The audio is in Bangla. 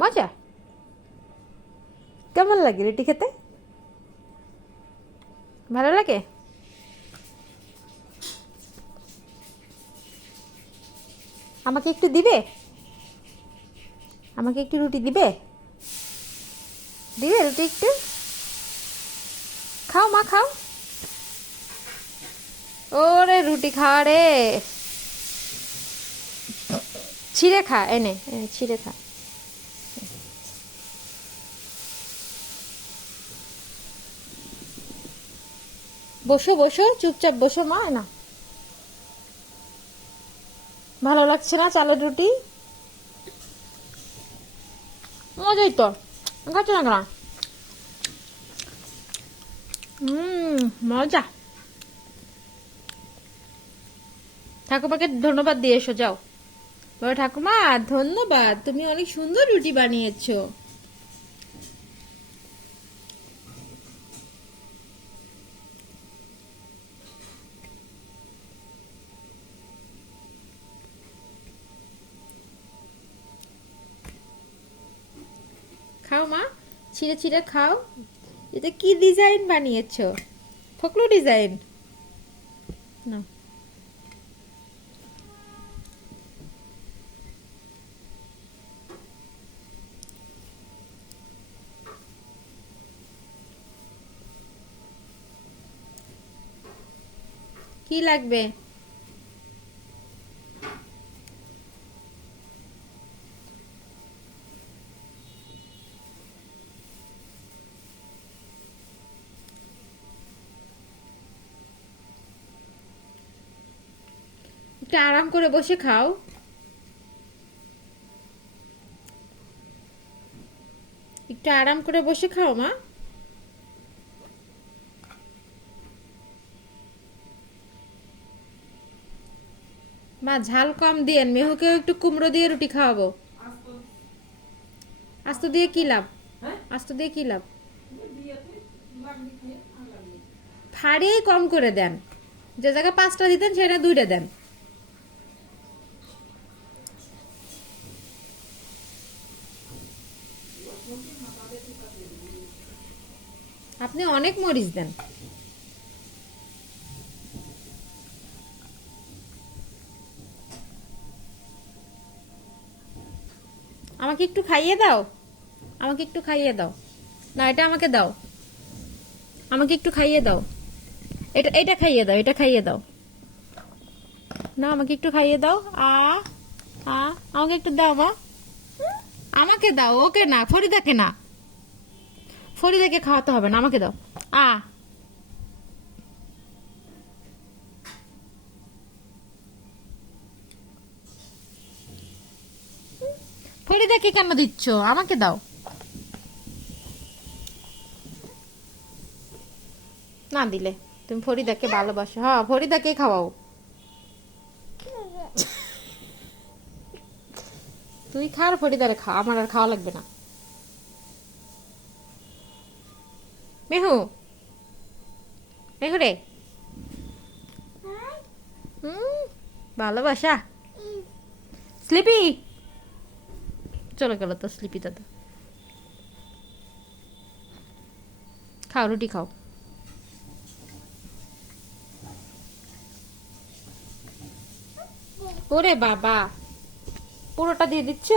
মজা? কেমন লাগে রুটি খেতে? ভালো লাগে? আমাকে একটু দিবে? আমাকে একটু রুটি দিবে? দিবে রুটি একটু? খাও মা, খাও। ওরে রুটি খাওয়া রে, ছিঁড়ে খা, এনে এনে ছিঁড়ে খা। বসো বসো, চুপচাপ বসো মা। না, ভালো লাগছে না চালের রুটি? মজাই তো, খাচ্ছ না কেন? মজা। ঠাকুমাকে ধন্যবাদ দিয়ে এসো, যাও। বলো ঠাকুমা ধন্যবাদ, তুমি অনেক সুন্দর রুটি বানিয়েছো। খাও মা, ছিঁড়ে ছিঁড়ে খাও। এটা কি ডিজাইন বানিয়েছো? ফকলু ডিজাইন না? কি লাগবে? একটু আরাম করে বসে খাও। একটু আরাম করে বসে খাও মা। মা ঝাল কম দিয়েন, মেহুকেও একটু কুমড়ো দিয়ে রুটি খাওয়াবো। আস্ত দিয়ে কি লাভ? আস্ত দিয়ে কি লাভ? ফাড়িয়েই কম করে দেন, যে জায়গায় 5টা দিতেন সেটা 2টা দেন। আপনি অনেক মরিচ দেন। আমাকে একটু খাইয়ে দাও, আমাকে একটু খাইয়ে দাও। না, এটা আমাকে দাও, আমাকে একটু খাইয়ে দাও। এটা এটা খাইয়ে দাও, এটা খাইয়ে দাও। না, আমাকে একটু খাইয়ে দাও। আ আ আমাকে একটু দাও মা। আমাকে দাও, ওকে না, ফরিদাকে না। ফরিদাকে খাওয়াতে হবে না, আমাকে দাও। আ ফরিদাকে কেন দিচ্ছ? আমাকে দাও। না দিলে তুমি ফরিদাকে ভালোবাসো, হ্যাঁ ফরিদাকে খাওয়াও। তুই খা আর ফরিদারে খা, আমার আর খাওয়া লাগবে না। মেহু, মেহু রে। ভালোবাসা। স্লিপি চলে গেল তো, স্লিপি দাদা। খাও রুটি খাও। ওরে বাবা, পুরোটা দিয়ে দিচ্ছ?